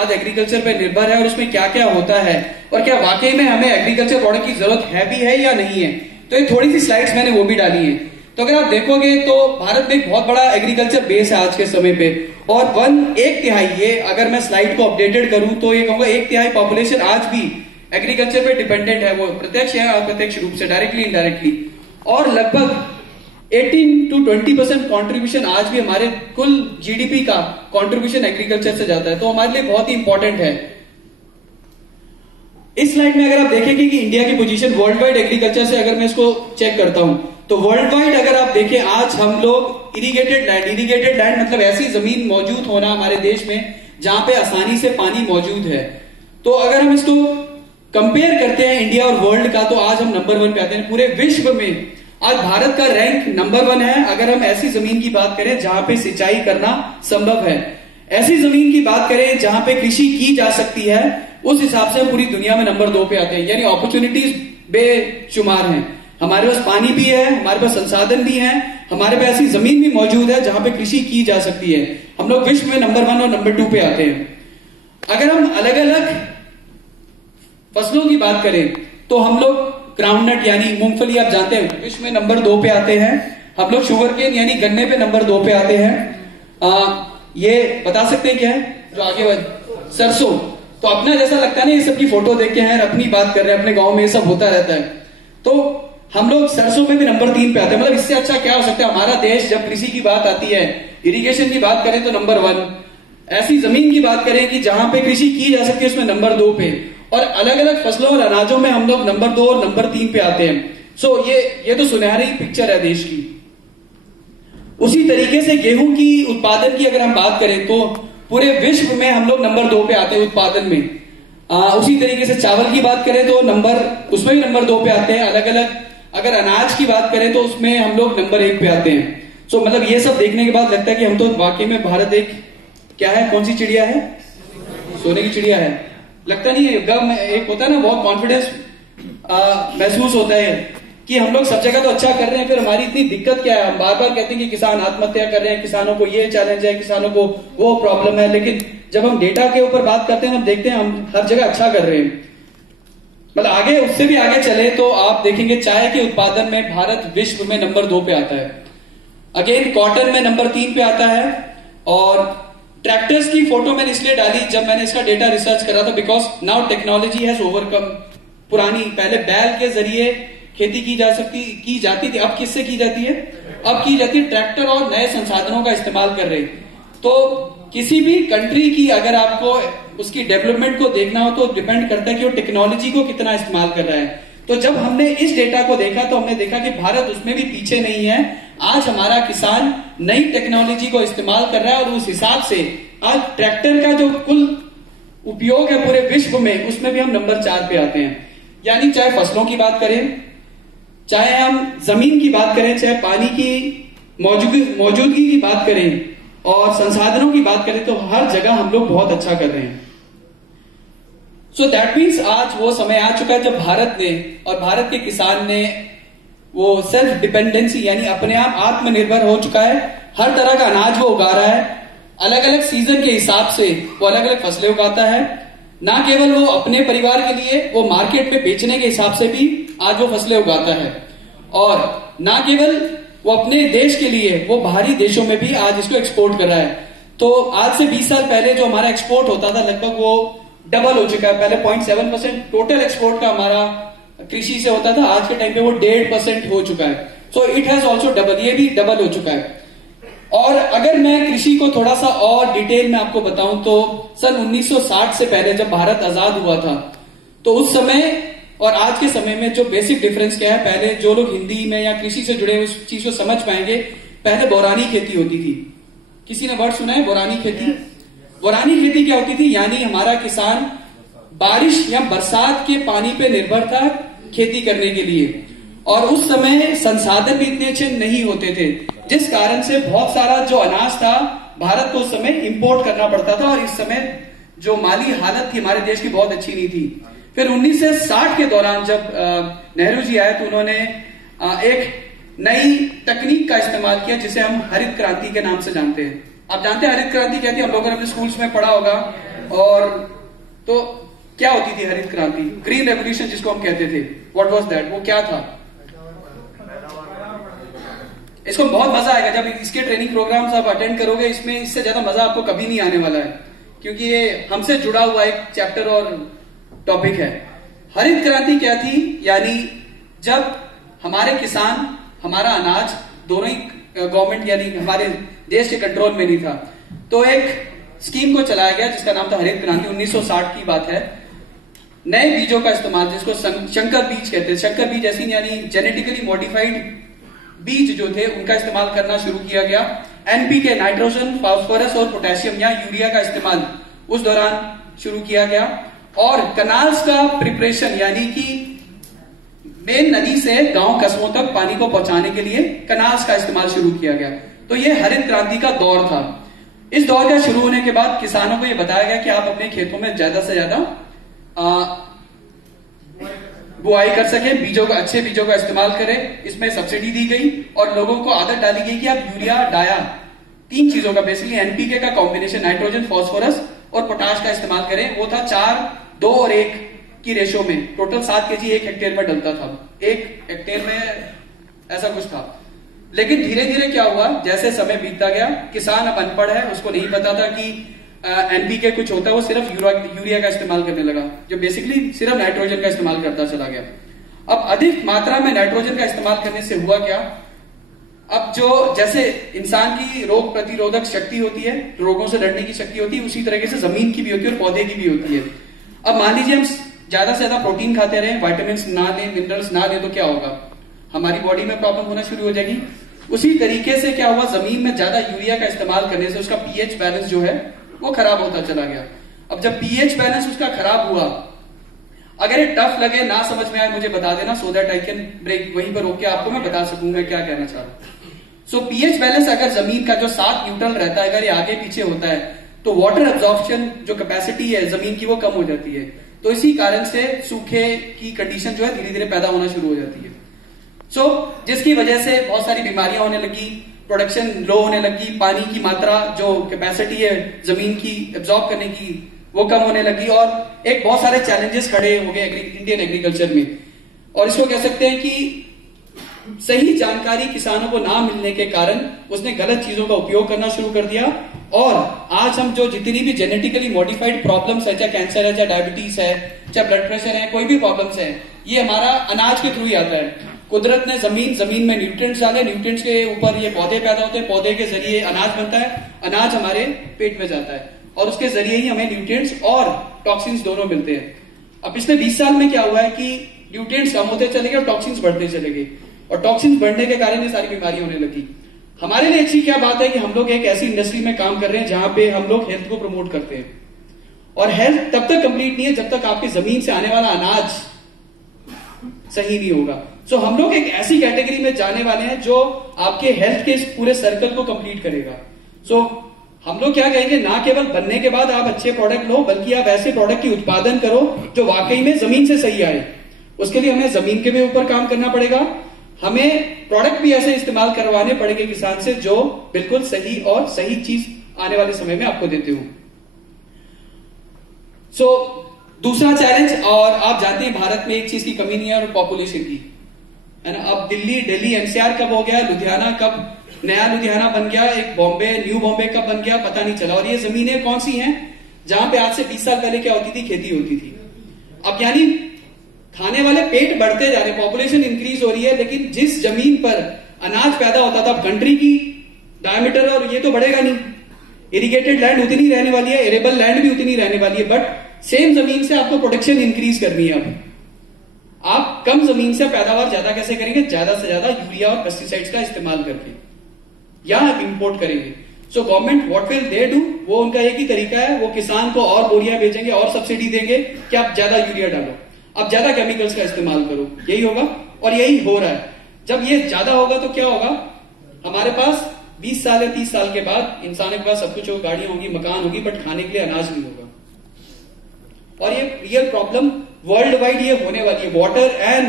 आज एग्रीकल्चर पे निर्भर है और उसमें क्या क्या होता है और क्या वाकई में हमें एग्रीकल्चर प्रोडक्ट की जरूरत है भी है या नहीं है। तो ये थोड़ी सी स्लाइड्स मैंने वो भी डाली है। तो अगर आप देखोगे तो भारत में एक बहुत बड़ा एग्रीकल्चर बेस है आज के समय पे, और एक तिहाई, ये अगर मैं स्लाइड को अपडेटेड करूं तो ये कहूंगा एक तिहाई पॉपुलेशन आज भी एग्रीकल्चर पे डिपेंडेंट है, वो प्रत्यक्ष या अप्रत्यक्ष रूप से, डायरेक्टली इनडायरेक्टली। और लगभग 18 to 20% कॉन्ट्रीब्यूशन आज भी हमारे कुल जीडीपी का कॉन्ट्रीब्यूशन एग्रीकल्चर से जाता है, तो हमारे लिए बहुत ही इंपॉर्टेंट है। इस स्लाइड में अगर आप देखेंगे कि इंडिया की पोजीशन वर्ल्ड वाइड एग्रीकल्चर से अगर मैं इसको चेक करता हूं तो वर्ल्ड वाइड अगर आप देखें आज हम लोग इरिगेटेड लैंड मतलब ऐसी जमीन मौजूद होना हमारे देश में जहां पे आसानी से पानी मौजूद है। तो अगर हम इसको कंपेयर करते हैं इंडिया और वर्ल्ड का, तो आज हम नंबर 1 पे आते हैं। पूरे विश्व में आज भारत का रैंक नंबर 1 है अगर हम ऐसी जमीन की बात करें जहां पे सिंचाई करना संभव है, ऐसी जमीन की बात करें जहां पे कृषि की जा सकती है, उस हिसाब से हम पूरी दुनिया में नंबर 2 पे आते हैं। यानी अपॉर्चुनिटीज बेशुमार हैं, हमारे पास पानी भी है, हमारे पास संसाधन भी है, हमारे पास ऐसी जमीन भी मौजूद है जहां पे कृषि की जा सकती है। हम लोग विश्व में नंबर 1 और नंबर 2 पे आते हैं। अगर हम अलग अलग फसलों की बात करें तो हम लोग ग्राउंडनट यानी मूंगफली, आप जानते हैं, विश्व में नंबर 2 पे आते हैं। हम लोग शुगर केन यानी गन्ने पे नंबर 2 पे आते हैं। ये बता सकते हैं क्या है जो आगे सरसों, तो अपना जैसा लगता है ना, ये सबकी फोटो देख के हैं, अपनी बात कर रहे हैं, अपने गांव में ये सब होता रहता है। तो हम लोग सरसों में भी नंबर 3 पे आते हैं। मतलब इससे अच्छा क्या हो सकता है। हमारा देश जब कृषि की बात आती है, इरिगेशन की बात करें तो नंबर 1, ऐसी जमीन की बात करें कि जहां पे कृषि की जा सकती है उसमें नंबर 2 पे, और अलग अलग फसलों और अनाजों में हम लोग नंबर 2 और नंबर 3 पे आते हैं। सो ये तो सुनहरी पिक्चर है देश की। उसी तरीके से गेहूं की उत्पादन की अगर हम बात करें तो पूरे विश्व में हम लोग नंबर 2 पे आते हैं उत्पादन में। उसी तरीके से चावल की बात करें तो उसमें भी नंबर 2 पे आते हैं। अलग अलग अगर अनाज की बात करें तो उसमें हम लोग नंबर 1 पे आते हैं। सो मतलब ये सब देखने के बाद लगता है कि हम तो वाकई में भारत एक क्या है, कौन सी चिड़िया है, सोने की चिड़िया है। लगता नहीं है, गम एक होता है ना, बहुत कॉन्फिडेंस महसूस होता है कि हम लोग सब जगह तो अच्छा कर रहे हैं, फिर हमारी इतनी दिक्कत क्या है। हम बार बार कहते हैं कि किसान आत्महत्या कर रहे हैं, किसानों को ये चैलेंज है, किसानों को वो प्रॉब्लम है, लेकिन जब हम डेटा के ऊपर बात करते हैं हम देखते हैं हम हर जगह अच्छा कर रहे हैं। मतलब आगे उससे भी आगे चले तो आप देखेंगे चाय के उत्पादन में भारत विश्व में नंबर 2 पे आता है। अगेन कॉटन में नंबर 3 पे आता है। और ट्रैक्टर्स की फोटो मैंने इसलिए डाली जब मैंने इसका डेटा रिसर्च करा था, because now technology has overcome. पुरानी पहले बैल के जरिए खेती की जाती थी, अब किससे की जाती है, अब की जाती है ट्रैक्टर और नए संसाधनों का इस्तेमाल कर रहे। तो किसी भी कंट्री की अगर आपको उसकी डेवलपमेंट को देखना हो तो डिपेंड करता है कि वो टेक्नोलॉजी को कितना इस्तेमाल कर रहा है। तो जब हमने इस डेटा को देखा तो हमने देखा कि भारत उसमें भी पीछे नहीं है। आज हमारा किसान नई टेक्नोलॉजी को इस्तेमाल कर रहा है और उस हिसाब से आज ट्रैक्टर का जो कुल उपयोग है पूरे विश्व में उसमें भी हम नंबर 4 पे आते हैं। यानी चाहे फसलों की बात करें, चाहे हम जमीन की बात करें, चाहे पानी की मौजूदगी की बात करें और संसाधनों की बात करें, तो हर जगह हम लोग बहुत अच्छा कर रहे हैं। सो दैट मीन्स आज वो समय आ चुका है जब भारत ने और भारत के किसान ने वो सेल्फ डिपेंडेंसी यानी अपने आप आत्मनिर्भर हो चुका है। हर तरह का अनाज वो उगा रहा है, अलग अलग सीजन के हिसाब से वो अलग अलग फसलें उगाता है। ना केवल वो अपने परिवार के लिए, वो मार्केट में बेचने के हिसाब से भी आज वो फसलें उगाता है। और ना केवल वो अपने देश के लिए, वो बाहरी देशों में भी आज इसको एक्सपोर्ट कर रहा है। तो आज से 20 साल पहले जो हमारा एक्सपोर्ट होता था लगभग वो डबल हो चुका है। पहले 0.7% टोटल एक्सपोर्ट का हमारा कृषि से होता था, आज के टाइम पे वो 1.5% हो चुका है। So it has also double, ये भी डबल हो चुका है। और अगर मैं कृषि को थोड़ा सा और डिटेल में आपको बताऊं तो सन 1960 से पहले जब भारत आजाद हुआ था तो उस समय और आज के समय में जो बेसिक डिफरेंस क्या है, पहले जो लोग हिंदी में या कृषि से जुड़े उस चीज को समझ पाएंगे, पहले बोरानी खेती होती थी। किसी ने वर्ड सुना है बोरानी खेती? बोरानी खेती क्या होती थी, यानी हमारा किसान बारिश या बरसात के पानी पे निर्भर था खेती करने के लिए, और उस समय संसाधन भी इतने अच्छे नहीं होते थे, जिस कारण से बहुत सारा जो अनाज था भारत को उस समय इंपोर्ट करना पड़ता था। और इस समय जो माली हालत थी हमारे देश की बहुत अच्छी नहीं थी। फिर 1960 के दौरान जब नेहरू जी आए तो उन्होंने एक नई तकनीक का इस्तेमाल किया जिसे हम हरित क्रांति के नाम से जानते हैं। आप जानते हैं हरित क्रांति क्या थी? हम लोगों ने अपने स्कूल्स में पढ़ा होगा। और तो क्या होती थी हरित क्रांति, ग्रीन रेवोल्यूशन जिसको हम कहते थे, व्हाट वाज दैट, वो क्या था? इसको बहुत मजा आएगा जब इसके ट्रेनिंग प्रोग्राम्स आप अटेंड करोगे, इसमें इससे ज्यादा मजा आपको कभी नहीं आने वाला है, क्योंकि ये हमसे जुड़ा हुआ एक चैप्टर और टॉपिक है। हरित क्रांति क्या थी? यानी जब हमारे किसान, हमारा अनाज दोनों ही गवर्नमेंट यानी हमारे देश के कंट्रोल में नहीं था, तो एक स्कीम को चलाया गया जिसका नाम था हरित क्रांति। 1960 की बात है। नए बीजों का इस्तेमाल, जिसको संकर बीज कहते हैं, संकर बीज ऐसी यानी जेनेटिकली मॉडिफाइड बीज जो थे उनका इस्तेमाल करना शुरू किया गया। एनपीके, नाइट्रोजन, फास्फोरस और पोटेशियम या यूरिया का इस्तेमाल उस दौरान शुरू किया गया। और कनाल्स का प्रिपरेशन यानी कि मेन नदी से गांव कस्बों तक पानी को पहुंचाने के लिए कनाल्स का इस्तेमाल शुरू किया गया। तो ये हरित क्रांति का दौर था। इस दौर का शुरू होने के बाद किसानों को यह बताया गया कि आप अपने खेतों में ज्यादा से ज्यादा बुआई कर सके, बीजों का, अच्छे बीजों का इस्तेमाल करें। इसमें सब्सिडी दी गई और लोगों को आदत डाली गई कि आप यूरिया, डाया, 3 चीजों का, बेसिकली एनपीके का कॉम्बिनेशन, नाइट्रोजन, फास्फोरस और पोटाश का इस्तेमाल करें। वो था 4, 2 और 1 की रेशो में, टोटल 7 केजी 1 हेक्टेयर में डलता था। 1 हेक्टेयर में ऐसा कुछ था। लेकिन धीरे धीरे क्या हुआ, जैसे समय बीतता गया, किसान अब अनपढ़ है, उसको नहीं पता था कि एनपीके कुछ होता है, वो सिर्फ यूरिया का इस्तेमाल करने लगा, जो बेसिकली सिर्फ नाइट्रोजन का इस्तेमाल करता चला गया। अब अधिक मात्रा में नाइट्रोजन का इस्तेमाल करने से हुआ क्या, अब जो जैसे इंसान की रोग प्रतिरोधक शक्ति होती है, रोगों से लड़ने की शक्ति होती है, उसी तरीके से जमीन की भी होती है और पौधे की भी होती है। अब मान लीजिए हम ज्यादा से ज्यादा प्रोटीन खाते रहे, विटामिन ना लें, मिनरल्स ना लें, तो क्या होगा, हमारी बॉडी में प्रॉब्लम होना शुरू हो जाएगी। उसी तरीके से क्या हुआ, जमीन में ज्यादा यूरिया का इस्तेमाल करने से उसका पीएच बैलेंस जो है वो खराब होता चला गया। अब जब पीएच बैलेंस उसका खराब हुआ, अगर ये टफ लगे, ना समझ में आए, मुझे बता देना, so that I can break, वहीं पर रोक के आपको मैं बता सकूं मैं क्या कहना चाह रहा हूं। सो पीएच बैलेंस अगर जमीन का जो 7 न्यूट्रल रहता है, अगर ये आगे पीछे होता है, तो वाटर एब्जॉर्प्शन जो कैपेसिटी है जमीन की वो कम हो जाती है। तो इसी कारण से सूखे की कंडीशन जो है धीरे धीरे पैदा होना शुरू हो जाती है। सो जिसकी वजह से बहुत सारी बीमारियां होने लगी, प्रोडक्शन लो होने लगी, पानी की मात्रा जो कैपेसिटी है जमीन की एब्जॉर्ब करने की वो कम होने लगी, और एक बहुत सारे चैलेंजेस खड़े हो गए इंडियन एग्रीकल्चर में। और इसको कह सकते हैं कि सही जानकारी किसानों को ना मिलने के कारण उसने गलत चीजों का उपयोग करना शुरू कर दिया। और आज हम जो जितनी भी जेनेटिकली मॉडिफाइड प्रॉब्लम्स है, चाहे कैंसर है, चाहे डायबिटीज है, चाहे ब्लड प्रेशर है, कोई भी प्रॉब्लम्स है, ये हमारा अनाज के थ्रू ही आता है। कुदरत ने जमीन में न्यूट्रिएंट्स डाले, न्यूट्रिएंट्स के ऊपर ये पौधे पैदा होते हैं, पौधे के जरिए अनाज बनता है, अनाज हमारे पेट में जाता है और उसके जरिए ही हमें न्यूट्रिएंट्स और टॉक्सिन्स दोनों मिलते हैं। अब पिछले 20 साल में क्या हुआ है कि न्यूट्रिएंट्स कम होते चले गए और टॉक्सिन्स बढ़ते चले गए, और टॉक्सिन्स बढ़ने के कारण ये सारी बीमारियां होने लगी। हमारे लिए अच्छी क्या बात है कि हम लोग एक ऐसी इंडस्ट्री में काम कर रहे हैं जहां पे हम लोग हेल्थ को प्रमोट करते हैं, और हेल्थ तब तक कंप्लीट नहीं है जब तक आपकी जमीन से आने वाला अनाज सही नहीं होगा। सो हम लोग एक ऐसी कैटेगरी में जाने वाले हैं जो आपके हेल्थ के इस पूरे सर्कल को कंप्लीट करेगा। सो हम लोग क्या कहेंगे, ना केवल बनने के बाद आप अच्छे प्रोडक्ट लो, बल्कि आप ऐसे प्रोडक्ट की उत्पादन करो जो वाकई में जमीन से सही आए। उसके लिए हमें जमीन के भी ऊपर काम करना पड़ेगा, हमें प्रोडक्ट भी ऐसे इस्तेमाल करवाने पड़ेंगे किसान से जो बिल्कुल सही और सही चीज आने वाले समय में आपको देते हो। सो दूसरा चैलेंज, और आप जानते हैं भारत में एक चीज की कमी नहीं है, और पॉपुलेशन की, है ना। अब दिल्ली एनसीआर कब हो गया, लुधियाना कब नया लुधियाना बन गया, एक बॉम्बे न्यू बॉम्बे कब बन गया, पता नहीं चला। और ये जमीनें कौन सी हैं जहां पे आज से 20 साल पहले क्या होती थी, खेती होती थी। अब यानी खाने वाले पेट बढ़ते जा रहे, पॉपुलेशन इंक्रीज हो रही है, लेकिन जिस जमीन पर अनाज पैदा होता था, कंट्री की डायमीटर और ये तो बढ़ेगा नहीं, इरिगेटेड लैंड उतनी रहने वाली है, एरेबल लैंड भी उतनी रहने वाली है, बट सेम जमीन से आपको प्रोडक्शन इंक्रीज करनी है। अब आप कम जमीन से पैदावार ज्यादा कैसे करेंगे, ज्यादा से ज्यादा यूरिया और पेस्टिसाइड्स का इस्तेमाल करके, या आप इंपोर्ट करेंगे। So government what will they do, वो उनका एक ही तरीका है, वो किसान को और बोरियां बेचेंगे और सब्सिडी देंगे कि आप ज्यादा यूरिया डालो, आप ज्यादा केमिकल्स का इस्तेमाल करो, यही होगा और यही हो रहा है। जब ये ज्यादा होगा तो क्या होगा, हमारे पास 20 साल या 30 साल के बाद इंसानों के पास सब कुछ होगा, गाड़ियां होगी, मकान होगी, बट खाने के लिए अनाज नहीं होगा। और ये रियल प्रॉब्लम वर्ल्ड वाइड ये होने वाली है। वाटर एंड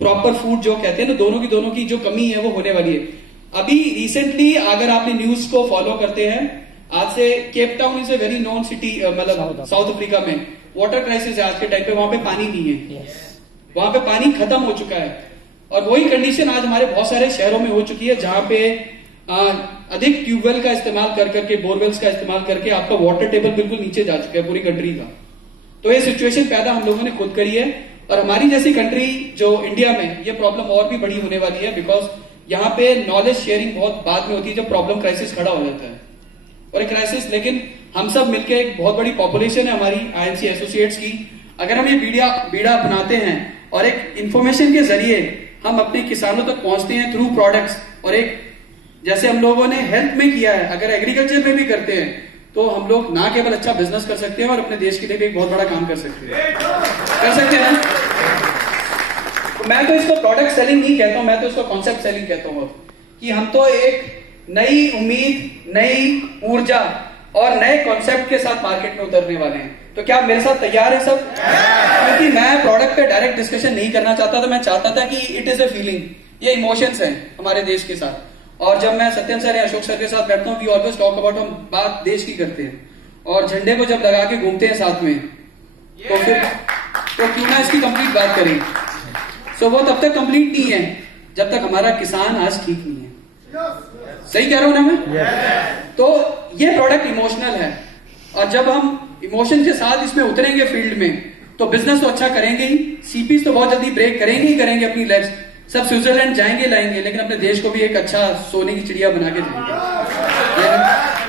प्रॉपर फूड जो कहते हैं ना, दोनों की जो कमी है वो होने वाली है। अभी रिसेंटली अगर आपने न्यूज को फॉलो करते हैं, आज से Cape Town is a very known city, मतलब साउथ अफ्रीका में वाटर क्राइसिस है आज के टाइम पे, वहां पे पानी नहीं है, वहां पे पानी खत्म हो चुका है। और वही कंडीशन आज हमारे बहुत सारे शहरों में हो चुकी है, जहां पे अधिक ट्यूबवेल का इस्तेमाल कर करके, बोरवेल्स का इस्तेमाल करके आपका वाटर टेबल बिल्कुल नीचे जा चुका है पूरी कंट्री का। तो ये सिचुएशन पैदा हम लोगों ने खुद करी है, और हमारी जैसी कंट्री जो इंडिया में, ये प्रॉब्लम और भी बड़ी होने वाली है, बिकॉज यहाँ पे नॉलेज शेयरिंग बहुत बाद में होती है जब प्रॉब्लम क्राइसिस खड़ा हो जाता है। और एक क्राइसिस, लेकिन हम सब मिलकर, एक बहुत बड़ी पॉपुलेशन है हमारी आईएनसी एसोसिएट्स की, अगर हम ये बीड़ा अपनाते हैं और एक इंफॉर्मेशन के जरिए हम अपने किसानों तक पहुंचते हैं थ्रू प्रोडक्ट्स, और एक जैसे हम लोगों ने हेल्थ में किया है, अगर एग्रीकल्चर में भी करते हैं तो हम लोग ना केवल अच्छा बिजनेस कर सकते हैं और अपने देश के लिए भी एक बहुत बड़ा काम कर सकते हैं तो मैं तो इसको प्रोडक्ट सेलिंग नहीं कहता हूं, मैं तो इसको कॉन्सेप्ट सेलिंग कहता हूं कि हम तो एक नई उम्मीद, नई ऊर्जा और नए कॉन्सेप्ट के साथ मार्केट में उतरने वाले हैं। तो क्या आप मेरे साथ तैयार हैं सब? क्योंकि मैं प्रोडक्ट पे डायरेक्ट डिस्कशन नहीं करना चाहता था, मैं चाहता था कि इट इज ए फीलिंग, ये इमोशंस हैं हमारे देश के साथ। और जब मैं सत्यम सर या अशोक सर के साथ बैठता हूँ, वी ऑलवेज टॉक अबाउट, हम बात देश की करते हैं, और झंडे को जब लगा के घूमते हैं साथ में, तो फिर तो क्यों ना इसकी कंप्लीट बात करें। सो वो तब तक कंप्लीट नहीं है जब तक हमारा किसान आज ठीक नहीं है। सही कह रहा हूं ना मैं? तो ये प्रोडक्ट इमोशनल है, और जब हम इमोशन के साथ इसमें उतरेंगे फील्ड में, तो बिजनेस तो अच्छा करेंगे ही, सीपीज तो बहुत जल्दी ब्रेक करेंगे ही करेंगे अपनी लेग्स, सब स्विट्जरलैंड जाएंगे लाएंगे, लेकिन अपने देश को भी एक अच्छा सोने की चिड़िया बना के देंगे।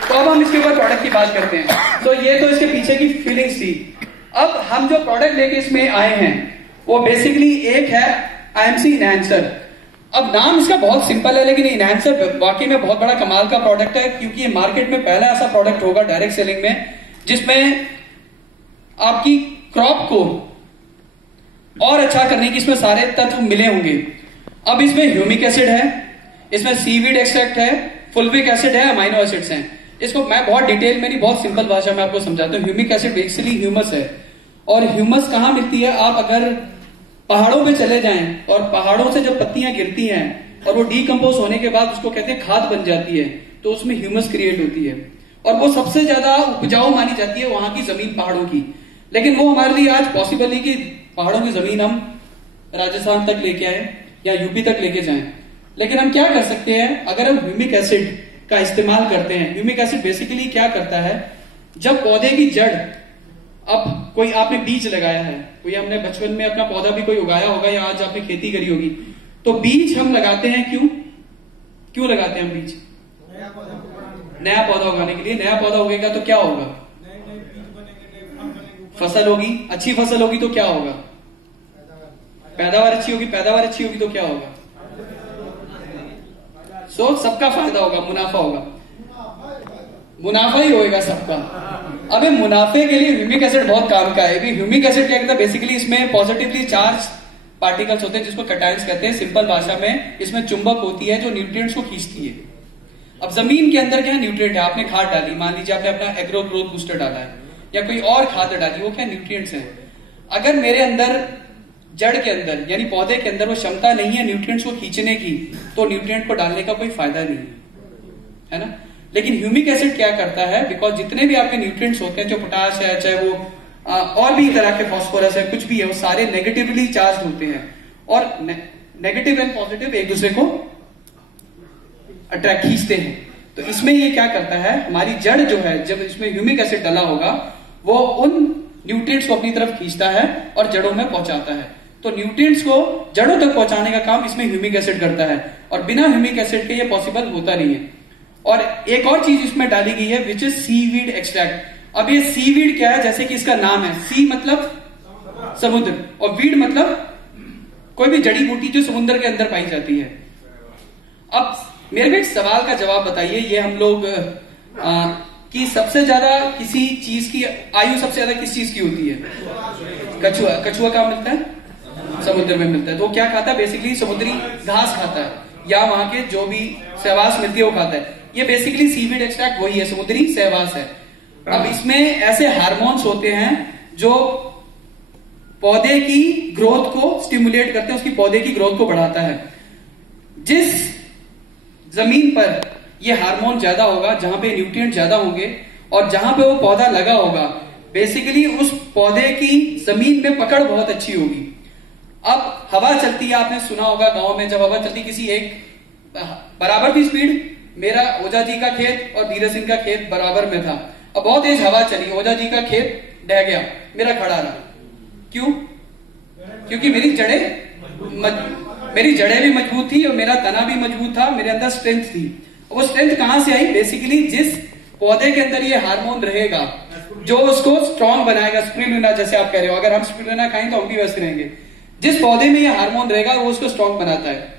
तो अब हम इसके ऊपर प्रोडक्ट की बात करते हैं। तो ये तो इसके पीछे की फीलिंग्स थी। अब हम जो प्रोडक्ट लेके इसमें आए हैं वो बेसिकली एक है आईएमसी इनहैंसर। अब नाम इसका बहुत सिंपल है, लेकिन इनहैंसर वाकई में बहुत बड़ा कमाल का प्रोडक्ट है, क्योंकि ये मार्केट में पहला ऐसा प्रोडक्ट होगा डायरेक्ट सेलिंग में जिसमें आपकी क्रॉप को और अच्छा करने की इसमें सारे तत्व मिले होंगे। अब इसमें ह्यूमिक एसिड है, इसमें सीवीड एक्सट्रैक्ट है, फुलविक एसिड है, अमाइनो एसिड्स हैं। इसको मैं बहुत डिटेल में नहीं, बहुत सिंपल भाषा में आपको समझाता हूँ। ह्यूमिक एसिड बेसिकली ह्यूमस है, और ह्यूमस कहां मिलती है? आप अगर पहाड़ों पे चले जाएं और पहाड़ों से जब पत्तियां गिरती हैं और वो डीकंपोज होने के बाद उसको कहते हैं खाद बन जाती है, तो उसमें ह्यूमस क्रिएट होती है, और वो सबसे ज्यादा उपजाऊ मानी जाती है वहां की जमीन, पहाड़ों की। लेकिन वो हमारे लिए आज पॉसिबल नहीं कि पहाड़ों की जमीन हम राजस्थान तक लेके आए या यूपी तक लेके जाएं। लेकिन हम क्या कर सकते हैं? अगर हम ह्यूमिक एसिड का इस्तेमाल करते हैं। ह्यूमिक एसिड बेसिकली क्या करता है, जब पौधे की जड़, अब कोई आपने बीज लगाया है, कोई हमने बचपन में अपना पौधा भी कोई उगाया होगा या आज आपने खेती करी होगी, तो बीज हम लगाते हैं क्यों लगाते हैं हम बीज? नया पौधा उगाने के लिए। नया पौधा उगेगा तो क्या होगा? फसल होगी, अच्छी फसल होगी तो क्या होगा? पैदावार अच्छी होगी, पैदावार अच्छी होगी तो क्या होगा? सबका फायदा होगा, मुनाफा होगा, मुनाफा ही होएगा सबका। अब मुनाफे के लिए ह्यूमिक एसिड बहुत काम का है। ह्यूमिक एसिड क्या कहता है? बेसिकली इसमें पॉजिटिवली चार्ज पार्टिकल्स होते हैं जिसको कैटायंस कहते हैं सिंपल भाषा में। इसमें चुंबक होती है जो न्यूट्रिएंट्स को खींचती है। अब जमीन के अंदर क्या न्यूट्रिएंट है? आपने खाद डाली, मान लीजिए आपने अपना एग्रो ग्रोथ बूस्टर डाला है या कोई और खाद डाली, वो क्या न्यूट्रिएंट्स है। अगर मेरे अंदर जड़ के अंदर यानी पौधे के अंदर वो क्षमता नहीं है न्यूट्रिएंट्स को खींचने की, तो न्यूट्रिएंट को डालने का कोई फायदा नहीं है ना। लेकिन ह्यूमिक एसिड क्या करता है, बिकॉज जितने भी आपके न्यूट्रिएंट्स होते हैं, जो पोटाश है, चाहे वो और भी तरह के फॉस्फोरस है, कुछ भी है, वो सारे नेगेटिवली चार्ज होते हैं, और नेगेटिव एंड पॉजिटिव एक दूसरे को अट्रैक्ट खींचते हैं। तो इसमें ये क्या करता है, हमारी जड़ जो है, जब इसमें ह्यूमिक एसिड डाला होगा, वो उन न्यूट्रिएंट्स को अपनी तरफ खींचता है और जड़ों में पहुंचाता है। तो न्यूट्रिएंट्स को जड़ों तक पहुंचाने का काम इसमें ह्यूमिक एसिड करता है, और बिना ह्यूमिक एसिड के ये पॉसिबल होता नहीं है। और एक और चीज इसमें डाली गई है विच इज सीवीड एक्सट्रैक्ट। अब ये सीवीड क्या है? जैसे कि इसका नाम है, सी मतलब समुद्र और वीड मतलब कोई भी जड़ी बूटी जो समुद्र के अंदर पाई जाती है। अब मेरे को एक सवाल का जवाब बताइए, ये हम लोग कि सबसे ज्यादा किसी चीज की आयु सबसे ज्यादा किस चीज की होती है? कछुआ। कछुआ कहाँ मिलता है? समुद्र में मिलता है। तो वो क्या खाता है? बेसिकली समुद्री घास खाता है, या वहां के जो भी सहवास मिलती है वो खाता है। ये बेसिकली सीवीड एक्सट्रैक्ट वही है, समुद्री सहवास है। अब इसमें ऐसे हार्मोन्स होते हैं जो पौधे की ग्रोथ को स्टिमुलेट करते हैं, उसकी पौधे की ग्रोथ को बढ़ाता है। जिस जमीन पर ये हार्मोन ज्यादा होगा, जहां पे न्यूट्रिएंट ज्यादा होंगे और जहां पे वो पौधा लगा होगा, बेसिकली उस पौधे की जमीन में पकड़ बहुत अच्छी होगी। अब हवा चलती है, आपने सुना होगा गांव में, जब हवा चलती किसी एक बराबर की स्पीड, मेरा ओझा जी का खेत और धीरज सिंह का खेत बराबर में था। अब बहुत तेज हवा चली, ओझा जी का खेत ढह गया, मेरा खड़ा रहा। क्यों? क्योंकि मेरी जड़ें भी मजबूत थी और मेरा तना भी मजबूत था, मेरे अंदर स्ट्रेंथ थी। वो स्ट्रेंथ कहां से आई? बेसिकली जिस पौधे के अंदर ये हार्मोन रहेगा जो उसको स्ट्रांग बनाएगा, स्पिरुलिना जैसे आप कह रहे हो, अगर हम स्पिरुलिना खाएंगे तो हम भी वैसे रहेंगे। जिस पौधे में ये हार्मोन रहेगा वो उसको स्ट्रांग बनाता है।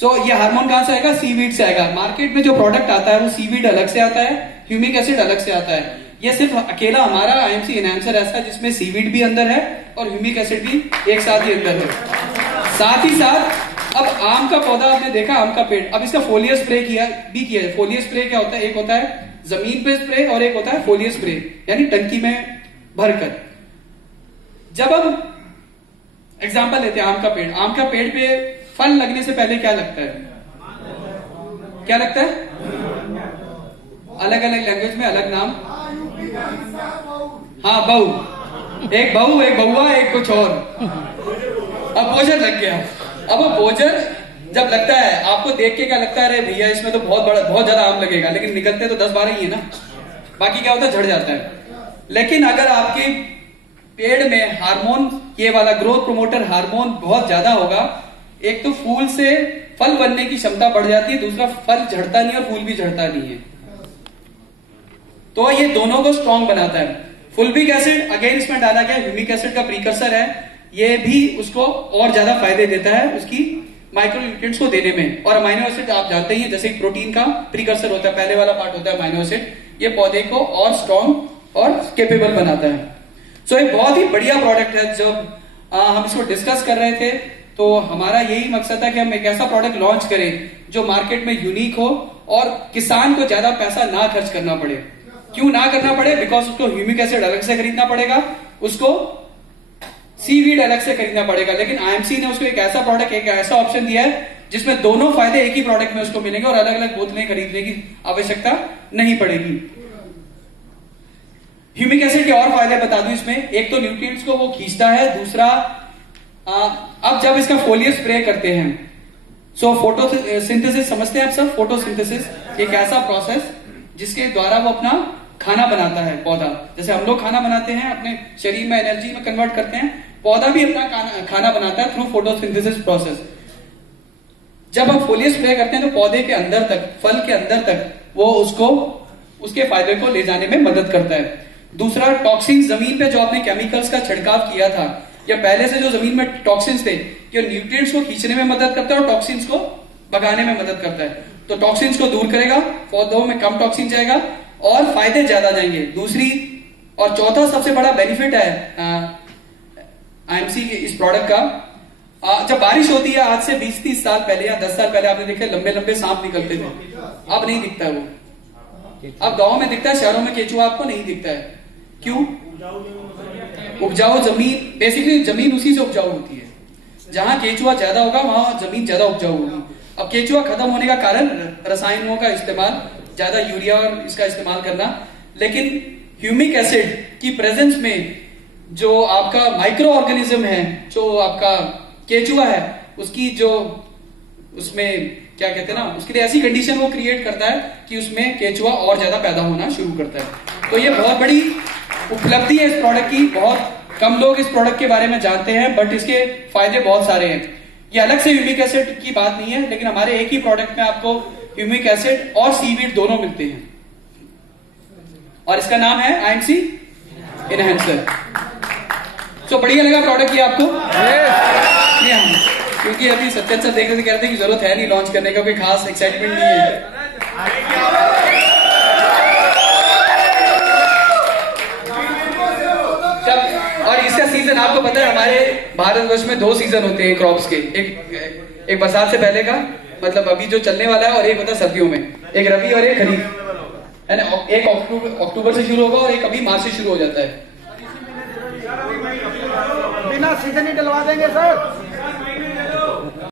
सो ये हार्मोन कहां से आएगा? सीवीड से आएगा। मार्केट में जो प्रोडक्ट आता है वो सीवीड अलग से आता है, ह्यूमिक एसिड अलग से आता है। ये सिर्फ अकेला हमारा आईएमसी एनहांसर ऐसा है जिसमें सीवीड भी अंदर है और ह्यूमिक एसिड भी एक साथ ही अंदर है। साथ ही साथ अब आम का पौधा आपने देखा, आम का पेड़, अब इसका फोलियर स्प्रे किया। फोलियर स्प्रे क्या होता है? एक होता है जमीन पे स्प्रे और एक होता है फोलियर स्प्रे, यानी टंकी में भरकर। जब हम एग्जांपल लेते हैं आम का पेड़, आम का पेड़ पे फल लगने से पहले क्या लगता है? क्या लगता है? अलग अलग लैंग्वेज में अलग नाम। हाँ, बहू, एक बहू, एक बउआ, एक कुछ और। अब बोजर लग गया। अब वो बोजर जब लगता है, आपको देख के क्या लगता है? अरे भैया इसमें तो बहुत ज्यादा आम लगेगा, लेकिन निकलते तो 10-12 ही है ना, बाकी क्या होता है? झड़ जाता है। लेकिन अगर आपके पेड़ में हार्मोन, ये वाला ग्रोथ प्रोमोटर हार्मोन बहुत ज्यादा होगा, एक तो फूल से फल बनने की क्षमता बढ़ जाती है, दूसरा फल झड़ता नहीं और फूल भी झड़ता नहीं है। तो ये दोनों को स्ट्रांग बनाता है। फुल्विक एसिड अगेन इसमें डाला गया, ह्यूमिक एसिड का प्रीकर्सर है, ये भी उसको और ज्यादा फायदे देता है उसकी माइक्रोन्यूट्रिएंट्स को देने में। और अमाइनो एसिड आप जानते ही हैं, जैसे प्रोटीन का प्रीकर्सर होता है, पहले वाला पार्ट होता है अमाइनो एसिड, ये पौधे को और स्ट्रांग और केपेबल बनाता है। सो एक बहुत ही बढ़िया प्रोडक्ट है। जब हम इसको डिस्कस कर रहे थे तो हमारा यही मकसद था कि हम एक ऐसा प्रोडक्ट लॉन्च करें जो मार्केट में यूनिक हो और किसान को ज्यादा पैसा ना खर्च करना पड़े। क्यों ना करना पड़े? बिकॉज उसको ह्यूमिक एसिड अलग से खरीदना पड़ेगा, उसको सीवीड अलग से खरीदना पड़ेगा। लेकिन आईएमसी ने उसको एक ऐसा प्रोडक्ट, एक ऐसा ऑप्शन दिया है जिसमें दोनों फायदे एक ही प्रोडक्ट में उसको मिलेंगे और अलग अलग बोतलें खरीदने की आवश्यकता नहीं पड़ेगी। ह्यूमिक एसिड के और फायदे बता दूं इसमें, एक तो न्यूट्रिएंट्स को वो खींचता है, दूसरा अब जब इसका फोलियर स्प्रे करते हैं, सो फोटोसिंथेसिस समझते हैं आप सब? फोटोसिंथेसिस एक ऐसा प्रोसेस जिसके द्वारा वो अपना खाना बनाता है पौधा। जैसे हम लोग खाना बनाते हैं, अपने शरीर में एनर्जी में कन्वर्ट करते हैं, पौधा भी अपना खाना बनाता है थ्रू फोटोसिंथेसिस प्रोसेस। जब हम फोलियर स्प्रे करते हैं तो पौधे के अंदर तक, फल के अंदर तक वो उसको उसके फायदे को ले जाने में मदद करता है। दूसरा, टॉक्सिन्स, जमीन पे जो आपने केमिकल्स का छिड़काव किया था या पहले से जो जमीन में टॉक्सिन्स थे, ये न्यूट्रिएंट्स को खींचने में मदद करता है और टॉक्सिन्स को भगाने में मदद करता है। तो टॉक्सिन्स को दूर करेगा, पौधों में कम टॉक्सिन जाएगा और फायदे ज्यादा जाएंगे। दूसरी और चौथा सबसे बड़ा बेनिफिट है आईएमसी के इस प्रोडक्ट का, जब बारिश होती है आज से 20-30 साल पहले या 10 साल पहले आपने देखे लंबे लंबे सांप निकलते थे, अब नहीं दिखता है वो। अब गांव में दिखता है, शहरों में केचुआ आपको नहीं दिखता है। क्यों? उपजाऊ जमीन, बेसिकली जमीन उसी से उपजाऊ होती है। जहां केचुआ ज्यादा होगा वहां जमीन ज्यादा उपजाऊ होगी। अब केचुआ खत्म होने का कारण रसायनों का इस्तेमाल, ज्यादा यूरिया और इसका इस्तेमाल करना। लेकिन ह्यूमिक एसिड की प्रेजेंस में जो आपका माइक्रो ऑर्गेनिज्म है, जो आपका केचुआ है, उसकी जो उसमें क्या कहते हैं ना, उसके लिए ऐसी कंडीशन वो क्रिएट करता है कि उसमें केचुआ और ज्यादा पैदा होना शुरू करता है। तो ये बहुत बड़ी उपलब्धि है इस प्रोडक्ट की। बहुत कम लोग इस प्रोडक्ट के बारे में जानते हैं, बट इसके फायदे बहुत सारे हैं। ये अलग से ह्यूमिक एसिड की बात नहीं है, लेकिन हमारे एक ही प्रोडक्ट में आपको ह्यूमिक एसिड और सीवीड दोनों मिलते हैं और इसका नाम है आईएमसी एनहांसर। तो बढ़िया लगा प्रोडक्ट ये आपको? क्योंकि अभी सत्यन सर देख रहे थे, कह रहे थे कि जरूरत है नहीं लॉन्च करने का, कोई खास एक्साइटमेंट नहीं है। और इसका सीजन आपको पता है, हमारे भारतवर्ष में 2 सीजन होते हैं क्रॉप्स के, एक बरसात से पहले का, मतलब अभी जो चलने वाला है, और एक होता है सर्दियों में, एक रबी और एक खरीफ है ना। एक अक्टूबर से शुरू होगा और एक अभी मार्च से शुरू हो जाता है। बिना सीजन ही डलवा देंगे सर।